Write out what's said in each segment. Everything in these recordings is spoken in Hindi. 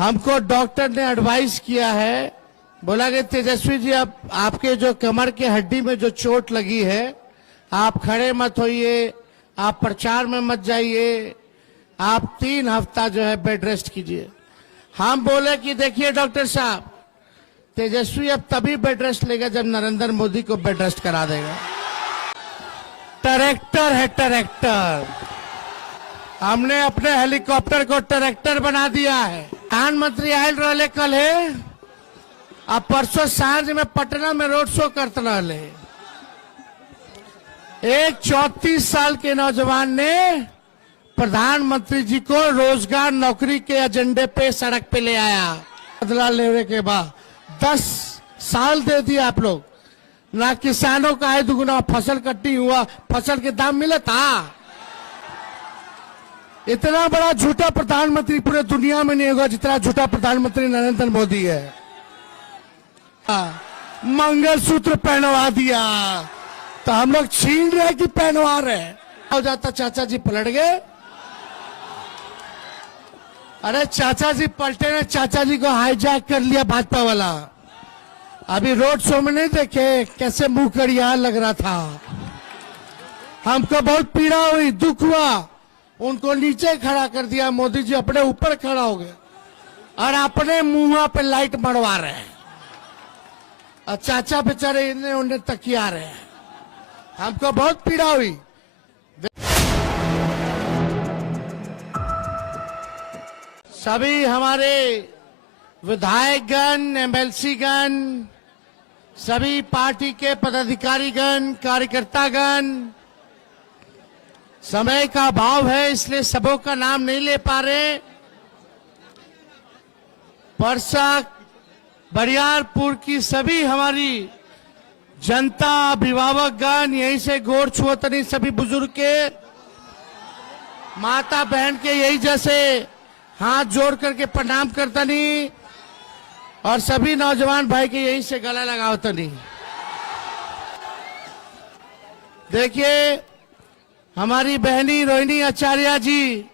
हमको डॉक्टर ने एडवाइस किया है, बोला कि तेजस्वी जी अब आपके जो कमर के हड्डी में जो चोट लगी है, आप खड़े मत होइए, आप प्रचार में मत जाइए, आप 3 हफ्ता जो है बेड रेस्ट कीजिए। हम बोले कि देखिए डॉक्टर साहब, तेजस्वी अब तभी बेड रेस्ट लेगा जब नरेंद्र मोदी को बेड रेस्ट करा देगा। ट्रैक्टर है ट्रैक्टर, हमने अपने हेलीकॉप्टर को ट्रैक्टर बना दिया है। प्रधानमंत्री आयल रहे कल है, अब परसों सांझ में पटना में रोड शो करते रहे। एक 34 साल के नौजवान ने प्रधानमंत्री जी को रोजगार नौकरी के एजेंडे पे सड़क पे ले आया। बदला लेने के बाद 10 साल दे दिया आप लोग, ना किसानों का आय दुगुना, फसल कटनी हुआ, फसल के दाम मिला था। इतना बड़ा झूठा प्रधानमंत्री पूरे दुनिया में नहीं होगा जितना झूठा प्रधानमंत्री नरेंद्र मोदी है। मंगलसूत्र पहनवा दिया तो हम लोग छीन रहे कि पहनवा रहे। हो जाता चाचा जी पलट गए। अरे चाचा जी पलटे ने, चाचा जी को हाईजैक कर लिया भाजपा वाला। अभी रोड शो में नहीं देखे कैसे मुंह कड़िया लग रहा था। हमको बहुत पीड़ा हुई, दुख हुआ। उनको नीचे खड़ा कर दिया, मोदी जी अपने ऊपर खड़ा हो गए और अपने मुंह पे लाइट मरवा रहे हैं और चाचा बेचारे इन्हें उन्हें तकिया रहे हैं। हमको बहुत पीड़ा हुई। सभी हमारे विधायकगण, एमएलसीगण, सभी पार्टी के पदाधिकारीगण, कार्यकर्तागण, समय का अभाव है इसलिए सबों का नाम नहीं ले पा रहे। परसा बरियारपुर की सभी हमारी जनता, अभिभावकगण, यहीं से गोड़ छुअतनी सभी बुजुर्ग के, माता बहन के यही जैसे हाथ जोड़ करके प्रणाम करतनी और सभी नौजवान भाई के यहीं से गला लगावतनी। देखिए हमारी बहनी रोहिणी आचार्य जी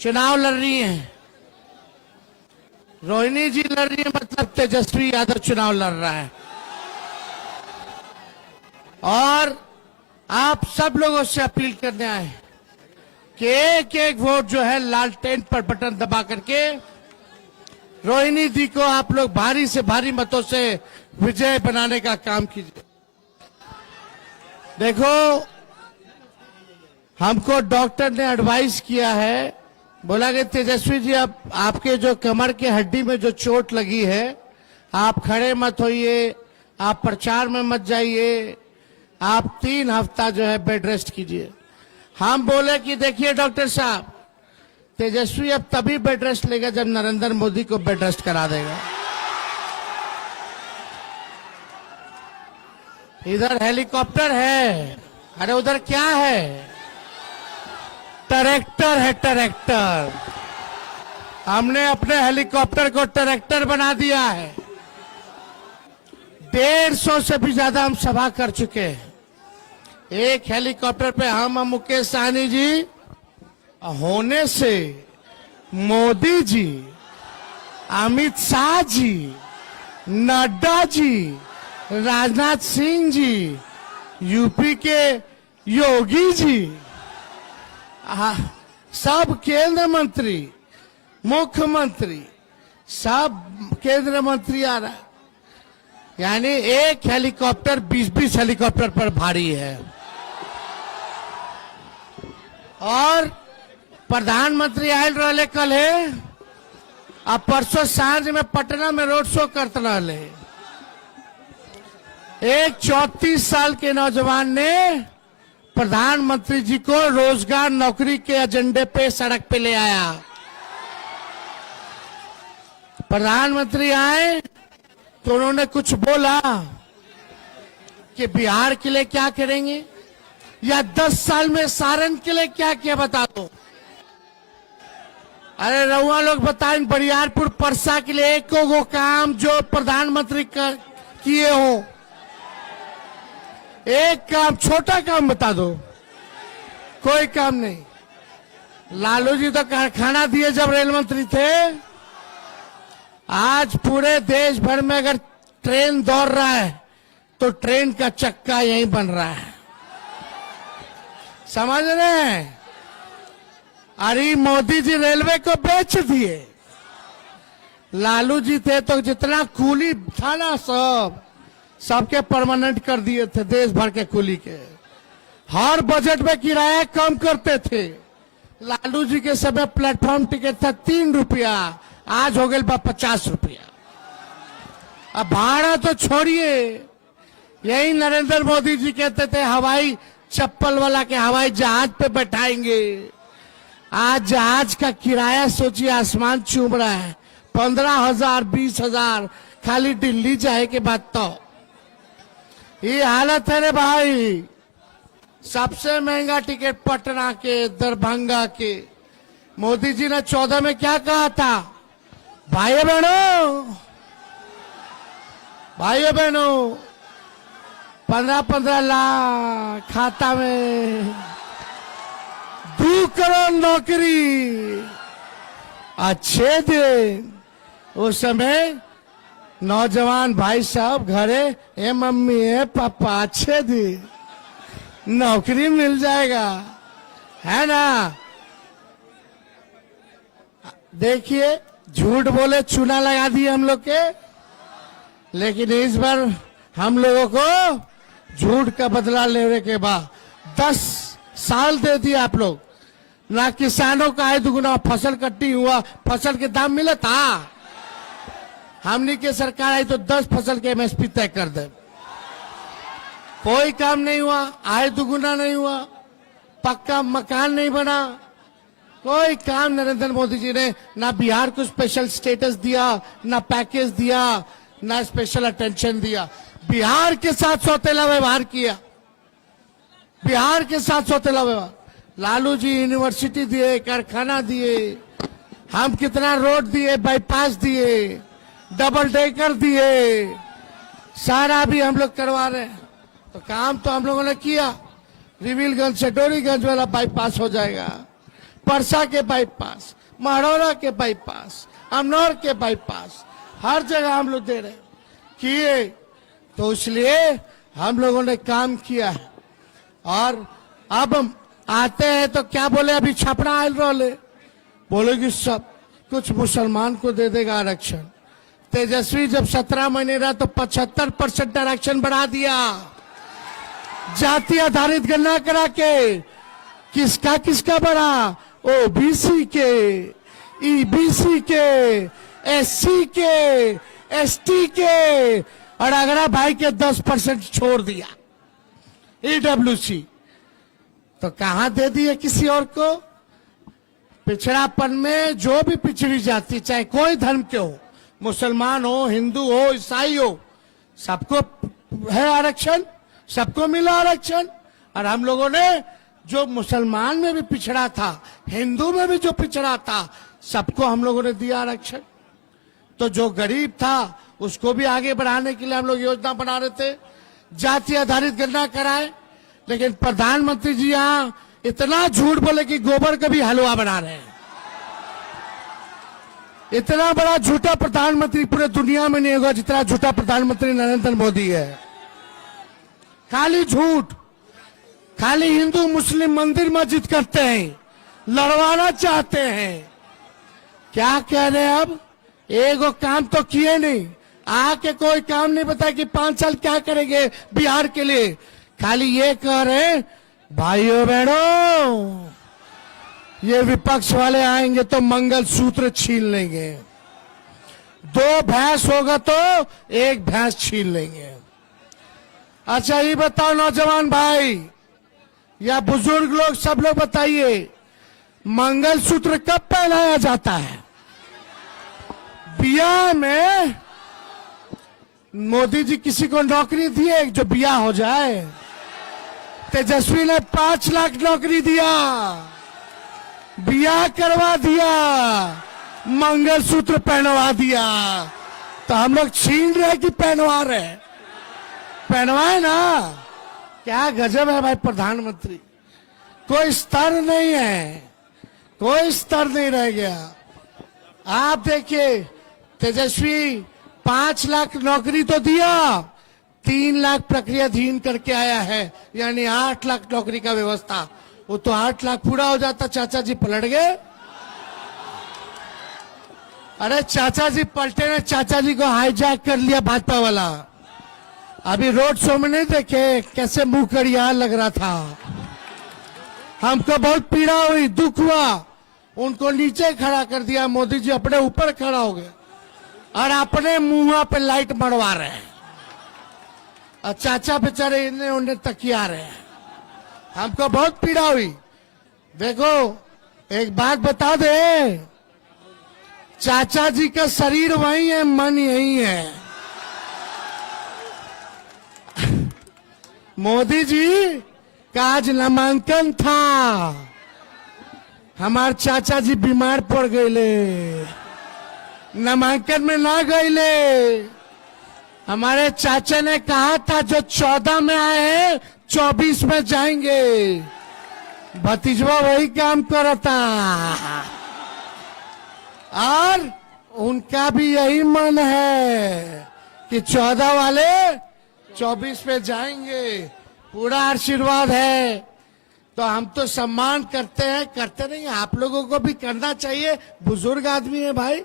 चुनाव लड़ रही हैं। रोहिणी जी लड़ रही है मतलब तेजस्वी यादव चुनाव लड़ रहा है। और आप सब लोगों से अपील करने आए कि एक एक वोट जो है लालटेन पर बटन दबा करके रोहिणी जी को आप लोग भारी से भारी मतों से विजय बनाने का काम कीजिए। देखो हमको डॉक्टर ने एडवाइस किया है, बोला कि तेजस्वी जी अब आपके जो कमर के हड्डी में जो चोट लगी है, आप खड़े मत होइए, आप प्रचार में मत जाइए, आप 3 हफ्ता जो है बेड रेस्ट कीजिए। हम बोले कि देखिए डॉक्टर साहब, तेजस्वी अब तभी बेड रेस्ट लेगा जब नरेंद्र मोदी को बेड रेस्ट करा देगा। इधर हेलीकॉप्टर है, अरे उधर क्या है? ट्रैक्टर है ट्रैक्टर, हमने अपने हेलीकॉप्टर को ट्रैक्टर बना दिया है। 150 से भी ज्यादा हम सभा कर चुके हैं। एक हेलीकॉप्टर पे हम मुकेश सहनी जी होने से मोदी जी, अमित शाह जी, नड्डा जी, राजनाथ सिंह जी, यूपी के योगी जी, सब केंद्र मंत्री, मुख्यमंत्री, सब केंद्र मंत्री आ रहा है। यानी एक हेलीकॉप्टर 20-20 हेलीकॉप्टर पर भारी है। और प्रधानमंत्री आयल रहे कल है, अब परसों सांझ में पटना में रोड शो करते रहे। एक 34 साल के नौजवान ने प्रधानमंत्री जी को रोजगार नौकरी के एजेंडे पे सड़क पे ले आया। प्रधानमंत्री आए तो उन्होंने कुछ बोला कि बिहार के लिए क्या करेंगे या 10 साल में सारण के लिए क्या किया बता दो। अरे रउआ लोग बताएं, बरियारपुर परसा के लिए एक वो काम जो प्रधानमंत्री किए हो, एक काम, छोटा काम बता दो। कोई काम नहीं। लालू जी तो कारखाना दिए जब रेल मंत्री थे, आज पूरे देश भर में अगर ट्रेन दौड़ रहा है तो ट्रेन का चक्का यहीं बन रहा है, समझ रहे हैं? अरे मोदी जी रेलवे को बेच दिए, लालू जी थे तो जितना कूली था ना सबके परमानेंट कर दिए थे, देश भर के कूली के। हर बजट में किराया कम करते थे। लालू जी के समय प्लेटफॉर्म टिकट था 3 रुपया, आज हो गए 50 रुपया। अब भाड़ा तो छोड़िए, यही नरेंद्र मोदी जी कहते थे हवाई चप्पल वाला के हवाई जहाज पे बैठाएंगे। आज जहाज का किराया सोचिए आसमान चूम रहा है, 15,000 20,000 खाली दिल्ली जाए के बाद। तो ये हालत है रे भाई। सबसे महंगा टिकट पटना के, दरभंगा के। मोदी जी ने 14 में क्या कहा था? भाइयों बहनों 15-15 लाख खाता में, 2 करोड़ नौकरी, अच्छे दिन। उस समय नौजवान भाई साहब घरे, ए मम्मी ए पापा अच्छे दिन, नौकरी मिल जाएगा, है ना? देखिए झूठ बोले चूना लगा दिए हम लोग के, लेकिन इस बार हम लोगों को झूठ का बदला लेने के बाद 10 साल दे दिए आप लोग। ना किसानों का आय दुगुना, फसल कट्टी हुआ, फसल के दाम मिला था। हमने की सरकार आई तो 10 फसल के एमएसपी तय कर दे, कोई काम नहीं हुआ, आय दुगुना नहीं हुआ, पक्का मकान नहीं बना, कोई काम नरेंद्र मोदी जी ने ना बिहार को स्पेशल स्टेटस दिया, ना पैकेज दिया, ना स्पेशल अटेंशन दिया। बिहार के साथ सौतेला व्यवहार किया, बिहार के साथ सौतेला व्यवहार। लालू जी यूनिवर्सिटी दिए, कारखाना दिए, हम कितना रोड दिए, बाईपास दिए, डबल डेकर दिए, सारा भी हम लोग करवा रहे हैं। तो काम तो हम लोगों ने किया। रिविलगंज से डोरीगंज वाला बाईपास हो जाएगा, परसा के बाईपास, महरौरा के बाईपास, अमनौर के बाईपास, हर जगह हम लोग दे रहे किए। तो इसलिए हम लोगों ने काम किया है। और अब हम आते हैं तो क्या बोले, अभी छपरा आयल रोले बोले कि सब कुछ मुसलमान को दे देगा आरक्षण। तेजस्वी जब 17 महीने रहा तो 75% आरक्षण बढ़ा दिया, जाति आधारित गणना करा के। किसका किसका बढ़ा? ओबीसी के, ईबीसी के, एससी के, एसटी के, और अगरा भाई के 10% छोड़ दिया, ईडब्ल्यूसी। तो कहां दे दिए किसी और को? पिछड़ापन में जो भी पिछड़ी जाति, चाहे कोई धर्म के हो, मुसलमान हो, हिंदू हो, ईसाई हो, सबको है आरक्षण, सबको मिला आरक्षण। और हम लोगों ने जो मुसलमान में भी पिछड़ा था, हिंदू में भी जो पिछड़ा था, सबको हम लोगों ने दिया आरक्षण। तो जो गरीब था उसको भी आगे बढ़ाने के लिए हम लोग योजना बना रहे थे, जाति आधारित गणना कराए। लेकिन प्रधानमंत्री जी यहाँ इतना झूठ बोले कि गोबर का भी हलवा बना रहे हैं। इतना बड़ा झूठा प्रधानमंत्री पूरे दुनिया में नहीं होगा जितना झूठा प्रधानमंत्री नरेंद्र मोदी है। खाली झूठ, खाली हिंदू मुस्लिम मंदिर मस्जिद करते हैं, लड़वाना चाहते हैं। क्या कह रहे हैं अब? एगो काम तो किए नहीं, आके कोई काम नहीं बताया कि 5 साल क्या करेंगे बिहार के लिए। खाली ये कह रहे, भाइयों बहनों ये विपक्ष वाले आएंगे तो मंगल सूत्र छीन लेंगे, 2 भैंस होगा तो 1 भैंस छीन लेंगे। अच्छा ये बताओ नौजवान भाई या बुजुर्ग लोग, सब लोग बताइए, मंगल सूत्र कब पहनाया जाता है? बियाह में। मोदी जी किसी को नौकरी दिए जो बियाह हो जाए? तेजस्वी ने 5 लाख नौकरी दिया, बियाह करवा दिया, मंगलसूत्र पहनवा दिया। तो हम लोग छीन रहे कि पहनवा रहे? पहनवाए ना। क्या गजब है भाई प्रधानमंत्री, कोई स्तर नहीं है, कोई स्तर नहीं रह गया। आप देखिए तेजस्वी 5 लाख नौकरी तो दिया, 3 लाख प्रक्रियाधीन करके आया है, यानी 8 लाख नौकरी का व्यवस्था। वो तो 8 लाख पूरा हो जाता, चाचा जी पलट गए। अरे चाचा जी पलटे ने, चाचा जी को हाईजैक कर लिया भाजपा वाला। अभी रोड शो में नहीं देखे कैसे मुंह कड़िया लग रहा था। हमको बहुत पीड़ा हुई, दुख हुआ। उनको नीचे खड़ा कर दिया, मोदी जी अपने ऊपर खड़ा हो गए और अपने मुंह पे लाइट मरवा रहे हैं। और चाचा बेचारे इन्हें उन्हें तकिया रहे हैं। हमको बहुत पीड़ा हुई। देखो एक बात बता दे, चाचा जी का शरीर वही है, मन यही है। मोदी जी का आज नामांकन था, हमारे चाचा जी बीमार पड़ गए, नामांकन में ना गए। हमारे चाचा ने कहा था जो 14 में आए हैं 24 में जाएंगे। भतीजवा वही काम करता और उनका भी यही मन है कि 14 वाले 24 में जाएंगे। पूरा आशीर्वाद है। तो हम तो सम्मान करते हैं, करते नहीं, आप लोगों को भी करना चाहिए, बुजुर्ग आदमी है भाई।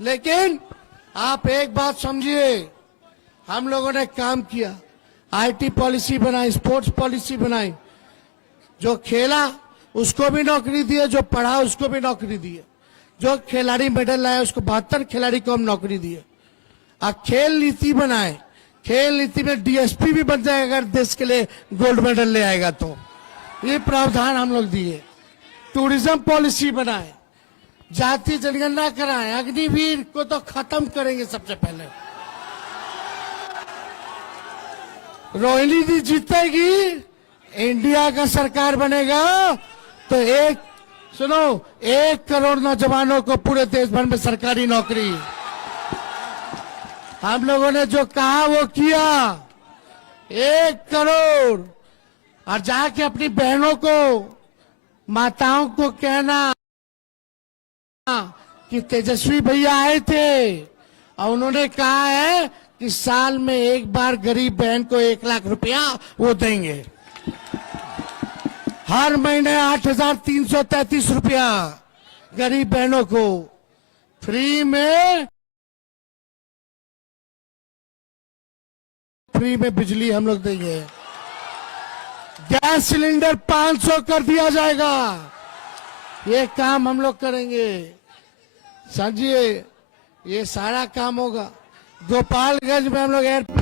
लेकिन आप एक बात समझिए, हम लोगों ने काम किया, आईटी पॉलिसी बनाई, स्पोर्ट्स पॉलिसी बनाई। जो खेला उसको भी नौकरी दी है, जो पढ़ा उसको भी नौकरी दी है, जो खिलाड़ी मेडल लाया उसको 72 खिलाड़ी को हम नौकरी दी है। अब खेल नीति बनाए, खेल नीति में डीएसपी भी बन जाएगा अगर देश के लिए गोल्ड मेडल ले आएगा तो। ये प्रावधान हम लोग दिए। टूरिज्म पॉलिसी बनाए, जाति जनगणना कराएं, अग्निवीर को तो खत्म करेंगे सबसे पहले। रोहिणी जी जीतेगी, इंडिया का सरकार बनेगा तो 1 करोड़ नौजवानों को पूरे देश भर में सरकारी नौकरी। हम लोगों ने जो कहा वो किया, 1 करोड़। और जाके अपनी बहनों को, माताओं को कहना कि तेजस्वी भैया आए थे और उन्होंने कहा है कि साल में एक बार गरीब बहन को 1 लाख रुपया वो देंगे। हर महीने 8,333 रुपया गरीब बहनों को फ्री में बिजली हम लोग देंगे। गैस सिलेंडर 500 कर दिया जाएगा। ये काम हम लोग करेंगे, समझिए। ये सारा काम होगा। गोपालगंज में हम लोग एयरपोर्ट